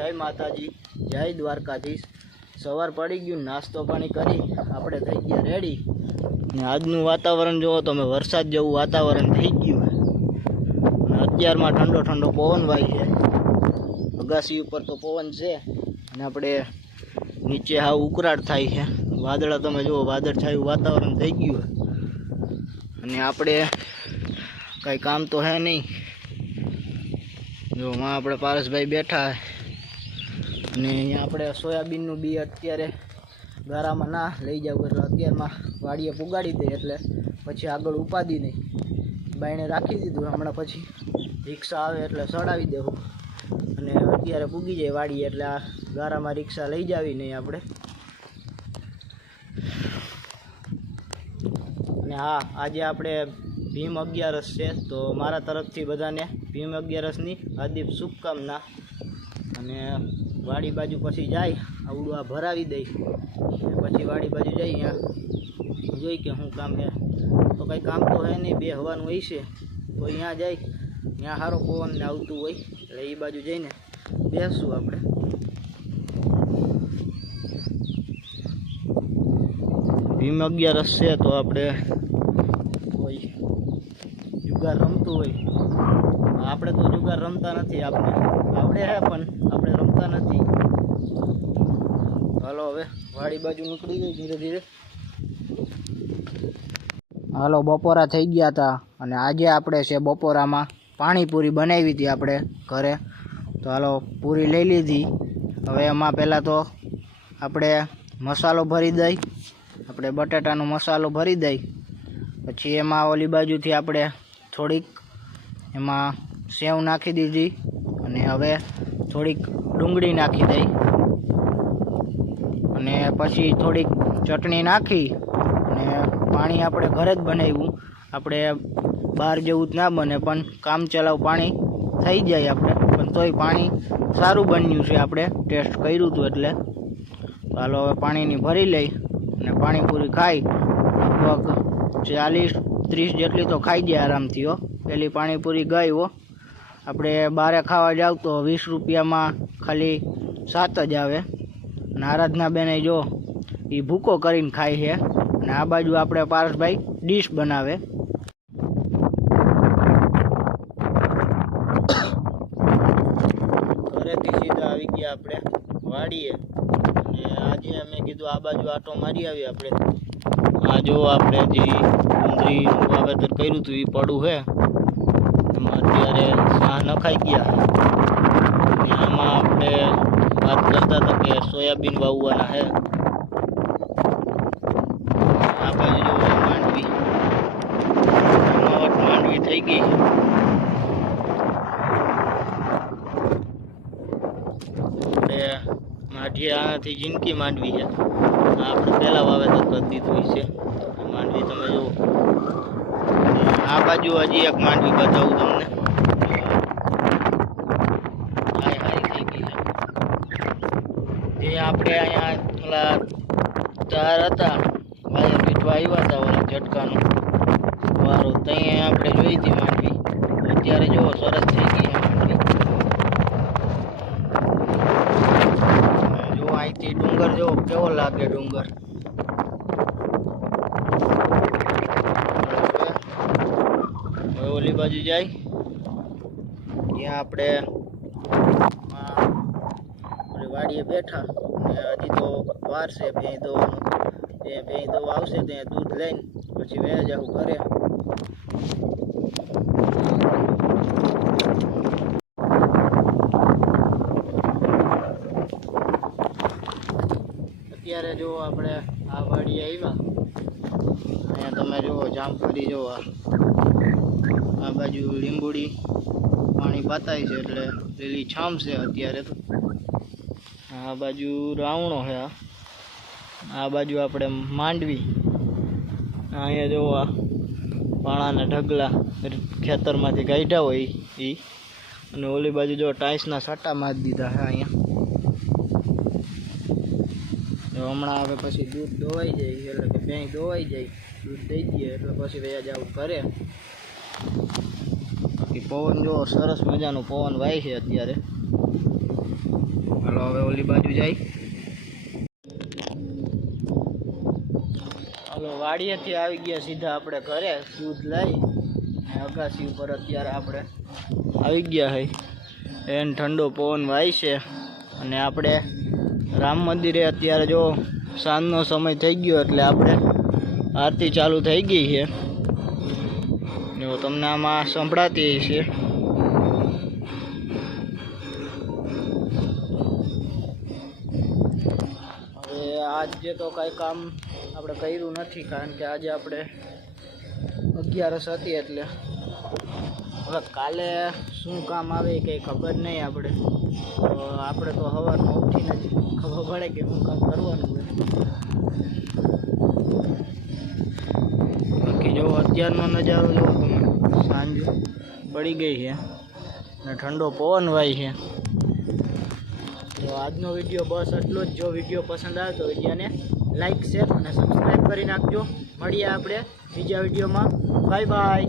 જય માતાજી, જય દ્વારકાધીશ। સવાર પડી ગયું, નાસ્તો પાણી કરી આપણે થઈ ગયા રેડી ને આજનું વાતાવરણ જોવો તમે, વરસાદ જેવું વાતાવરણ થઈ ગયું અને અત્યારમાં ઠંડો ઠંડો પવન વાય છે। અગાસી ઉપર તો પવન છે અને આપણે નીચે હાવ ઉકળાટ થાય છે। વાદળા તમે જુઓ, વાદળછાયું વાતાવરણ થઈ ગયું અને આપણે કાંઈ કામ તો હે નહીં। જો માં આપણે પારસભાઈ બેઠા અને અહીંયા આપણે સોયાબીનનું બી અત્યારે ગારામાં ના લઈ જાવ એટલે અત્યારમાં વાડીએ પુગાડી દે એટલે પછી આગળ ઉપાદી નહીં, બાયણે રાખી દીધું। હમણાં પછી રિક્ષા આવે એટલે ચડાવી દેવું અને અત્યારે પૂગી જાય વાડીએ એટલે આ ગારામાં રિક્ષા લઈ જાવી નહીં આપણે। અને હા, આજે આપણે ભીમ 11 છે તો મારા તરફથી બધાને ભીમ 11ની હાર્દિક શુભકામના। અને વાડી બાજુ પછી જાય આવડું આ ભરાવી દઈ પછી વાડી બાજુ જઈ અહીંયા જોઈ કે શું કામ છે, તો કંઈ કામ તો હે નહીં, બે હવાનું હોય છે તો અહીંયા જાય, ત્યાં સારો પવન ને આવતું હોય એટલે એ બાજુ જઈને બેસશું આપણે। ભીમ 11 છે તો આપણે કોઈ જુગાર રમતું હોય, આપણે તો જુગાર રમતા નથી, આપણે આવડે હે પણ આપણે રમતા નથી। હાલો હવે વાડી બાજુ નીકળી ગઈ ધીરે ધીરે। હાલો બપોરા થઈ ગયા હતા અને આજે આપણે છે બપોરામાં પાણીપુરી બનાવી હતી આપણે ઘરે, તો હાલો પૂરી લઈ લીધી। હવે એમાં પહેલાં તો આપણે મસાલો ભરી દઈ, આપણે બટાટાનો મસાલો ભરી દઈ, પછી એમાં ઓલી બાજુથી આપણે થોડીક એમાં સેવ નાખી દીધી અને હવે થોડીક ડુંગળી નાખી દઈ અને પછી થોડીક ચટણી નાખી અને પાણી આપણે ઘરે જ બનાવ્યું, આપણે બહાર જેવું જ ના બને પણ કામ ચલાવ પાણી થઈ જાય આપણે, પણ તોય પાણી સારું બન્યું છે, આપણે ટેસ્ટ કર્યું હતું એટલે। ચાલો હવે પાણીની ભરી લઈ અને પાણીપુરી ખાઈ લગભગ 40-30 જેટલી તો ખાઈ જાય આરામથી હો। પેલી પાણીપુરી ગઈ હો, આપણે બારે ખાવા જાવ તો 20 રૂપિયામાં ખાલી 7 જ આવે અને આરાધના બેને જો એ ભૂકો કરીને ખાય છે અને આ બાજુ આપણે પારસભાઈ ડીશ બનાવે। ઘરેથી સીધા આવી ગયા આપણે વાડીએ અને આજે અમે કીધું આ બાજુ આટો મારી આવીએ આપણે। આ જો આપણે જે ડુંગળીનું વાવેતર કર્યું હતું એ પડું છે, એમાં અત્યારે સાહ નખાઈ ગયા અને આમાં આપણે વાત કરતા હતા કે સોયાબીન વાવવાના છે। આ બાજુ જો માંડવી થઈ ગઈ છે, આપણે માઠી આનાથી જિંદગી માંડવી છે, આપણે પહેલાં વાવેતર કરી દીધું છે માંડવી તમે જુઓ। આ બાજુ હજી એક માંડવી બતાવું તમને, હારી થઈ ગઈ છે। એ આપણે અહીંયા ઓલા તાર હતા વાયર પીટવા આવ્યા હતા ઓલા ઝટકાનો વારો, ત્યાં આપણે જોઈ હતી માંડવી, અત્યારે જુઓ સરસ થઈ ગઈ છે માંડવી। જો અહીંથી ડુંગર જેવો કેવો લાગે ડુંગર। હવે ઓલી બાજુ જાય ત્યાં આપણે વાડીએ બેઠા અને હજી તો વાર છે ભેં દોવાનું, એ ભેં દોવા આવશે ત્યાં દૂધ લઈને પછી વહી જાવ ઘરે। અત્યારે જો આપણે આ વાડીએ આવ્યા, અહીંયા તમે જુઓ જામફળી જુઓ, આ બાજુ લીંબુડી પાણી પાતાય છે એટલે લીલી છામ છે અત્યારે તો। આ બાજુ રાવણો છે, આ બાજુ આપણે માંડવી, અહીંયા જો આ પાણાના ઢગલા ખેતરમાંથી કાઢ્યા હોય એ, અને ઓલી બાજુ જો ટાઈસના સાટા મારી દીધા છે અહીંયા। તો હમણાં હવે પછી દૂધ દોવાઈ જાય એટલે કે ભેં દોવાઈ જાય, દૂધ દઈ દઈએ એટલે પછી વયા જાવ ઘરે। બાકી પવન જો સરસ મજાનો પવન વાય છે અત્યારે। હાલો હવે ઓલી બાજુ જાય. હાલો વાડીએથી આવી ગયા સીધા આપણે ઘરે દૂધ લઈ. અગાસી ઉપર અત્યારે આપણે આવી ગયા હઈ. એને ઠંડો પવન વાય છે અને આપણે રામ મંદિરે અત્યારે જો સાંજનો સમય થઈ ગયો એટલે આપણે આરતી ચાલુ થઈ ગઈ છે. જો તમને આમાં સંભળાતી છે. હવે આજે તો કાંઈ કામ આપણે કર્યું નથી કારણ કે આજે આપણે 11 હતી એટલે હવે કાલે શું કામ આવે એ કંઈ ખબર નહીં. આપણે તો સવારમાં ઉઠીને જ ખબર પડે કે શું કામ કરવાનું હોય. બાકી જો અત્યારનો નજારો જોવો તમે, સાંજ પડી ગઈ છે અને ઠંડો પવન વાય છે. તો આજનો વિડીયો બસ એટલો જ. જો વિડીયો પસંદ આવે તો વિડીયોને લાઈક શેર અને સબસ્ક્રાઈબ કરી નાખજો. મળીએ આપણે બીજા વિડીયોમાં. Bye bye.